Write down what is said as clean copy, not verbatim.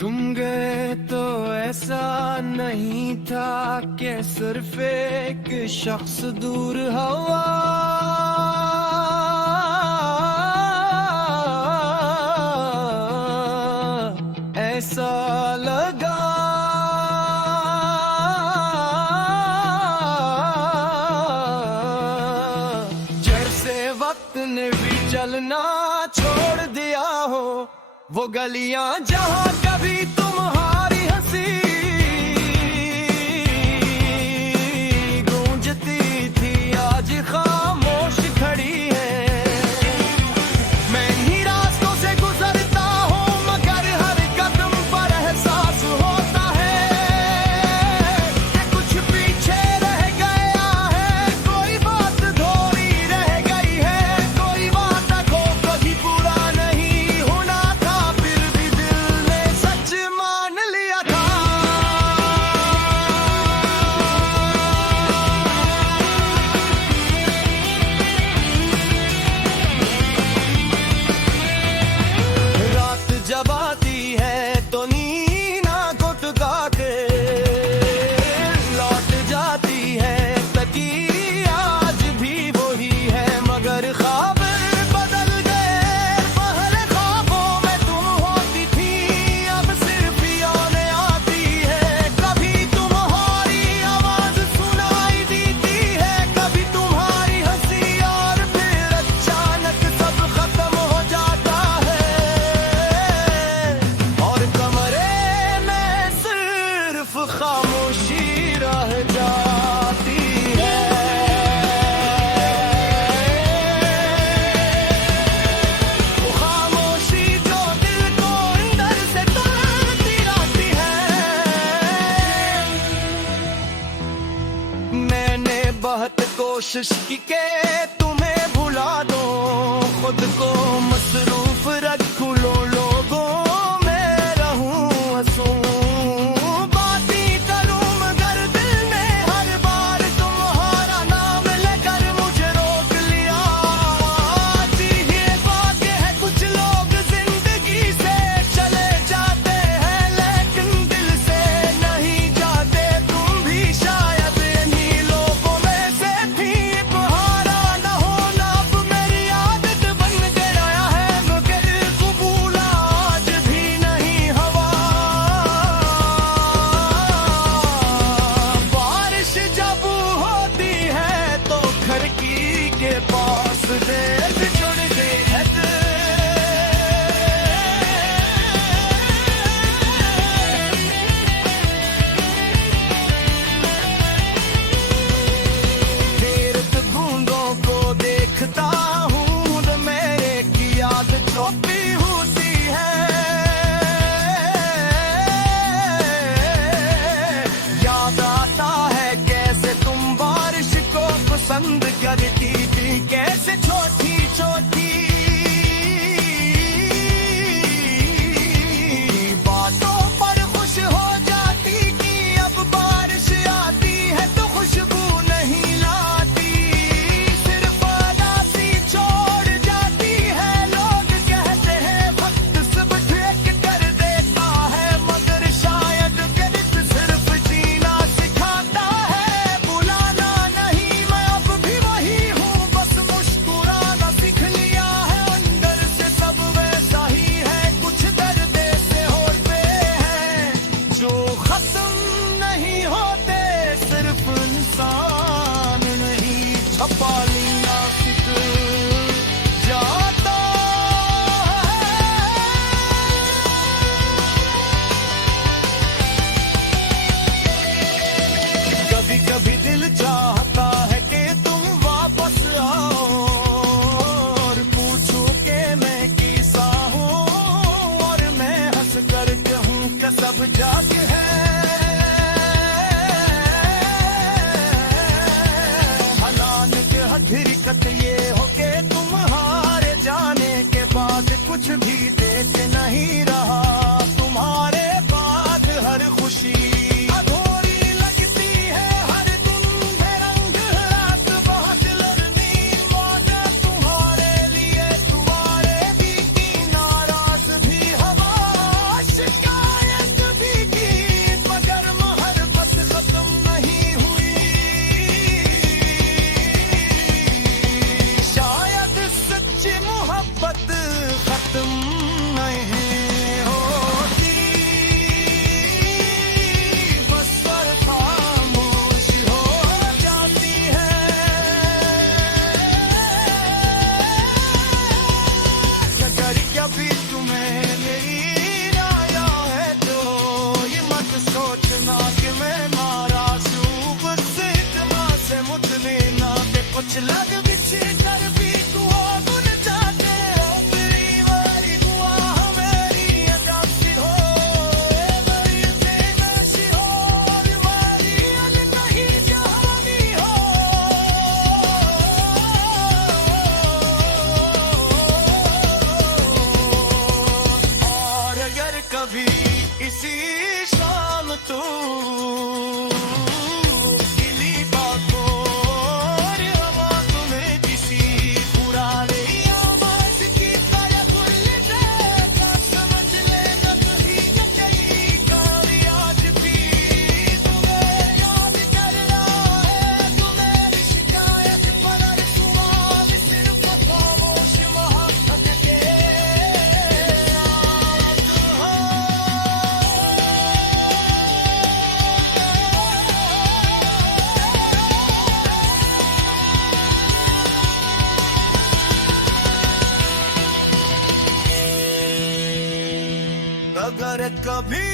तुम गए तो ऐसा नहीं था कि सिर्फ एक शख्स दूर हवा, ऐसा लगा जैसे वक्त ने भी चलना छोड़ दिया हो। वो गलियां जहां कभी तुम्हारी हंसी गूंजती थी, आज खामोश खड़ी है। मैं इन्हीं रास्तों से गुजरता हूँ, मगर हर कदम पर एहसास होता है कि कुछ पीछे रह गया है, कोई बात थोड़ी रह गई है, कोई वादा को कभी पूरा नहीं होना था, फिर भी दिल ने सच मान लिया था। रात जब आती है तो नींद आंखों टुका के लौट जाती है, तकी आज भी वही है, मगर ख्वाब बदल गए। पहले ख्वाबों में तुम होती थी, अब सिर्फ यादें आती है। कभी तुम्हारी आवाज सुनाई देती है, कभी तुम्हारी हंसी, और फिर अचानक सब खत्म हो जाता है, और कमरे में सिर्फ खामोशी रह जाती है। वो खामोशी जो दिल को अंदर से तोड़ती रहती है। मैंने बहुत कोशिश की कि तुम्हें भुला दो, खुद को मसरूफ रखूं, लोगों में रहूं, हंसूं, बातें करूं, मगर दिल ने हर बार तुम्हारा नाम लेकर मुझे रोक लिया। जी ये बात है, कुछ लोग जिंदगी से चले जाते हैं, लेकिन दिल से नहीं जाते। तुम भी शायद इन्हीं लोगों में से थी। तुम्हारा न होना अब मेरी आदत बन गया है, मगर कबूल आज भी नहीं हवा। बारिश जब होती है तो खिड़की के पास देख जुड़ गए। तीर्थ बूंदों को देखता हूँ तो मेरे की याद चौपी होती है। याद आता है कैसे तुम बारिश को पसंद करती थी, कैसे छोटी छोटी बातों पर खुश हो जाती थी। अब बारिश आती है तो खुशबू नहीं लाती, सिर्फ अदासी छोड़ जाती है। लोग कहते हैं वक्त सब ठीक कर देता है, मगर शायद वक्त सिर्फ जीना सिखाता है, बुलाना नहीं। मैं अब भी वही हूँ, बस मुस्कुराना सीख लिया है। अंदर से सब वैसा ही है, कुछ दर्द से होते हैं जो खत्म नहीं होते, सिर्फ इंसान नहीं छपा लेना सीख जाता है। कभी कभी दिल चाहता है कि तुम वापस आओ और पूछो कि मैं कैसा हूँ, और मैं हंस कर कहूँ कि सब जाग है। हलान के हकीकत ये हो कि तुम्हारे जाने के बाद कुछ भी देख नहीं रहा, तुम्हारे बाद हर खुशी अधूरी लगती है। हर दिन बेरंग रात बहुत लगनी, मौत तुम्हारे लिए तुम्हारे भी किनारे मोहब्बत खत्म नहीं होती, बस पर खामोश हो जाती है। अगर कभी तुम्हें मेरी आया है तो ये मत सोचना कि मैं नाराज हूँ, बस इतना से मुझे ना कि कुछ लग पीछे कर भी तू हो गुन जाते हो। तेरी वारी दुआ मेरी अजाती हो, मेरी बेनशी हो, वारी अन नहीं जहानी हो। और अगर कभी इसी शाम तू दिली बातों और आवाज़ों में किसी पुराने आवाज़ की तरह भूल जाएगा, समझ लेना कहीं न कहीं कभी आज भी तुम्हें याद कर रहा है। तुम्हें शिकायत पर सुबह सिर्फ खामोश मोहब्बत के अगर कभी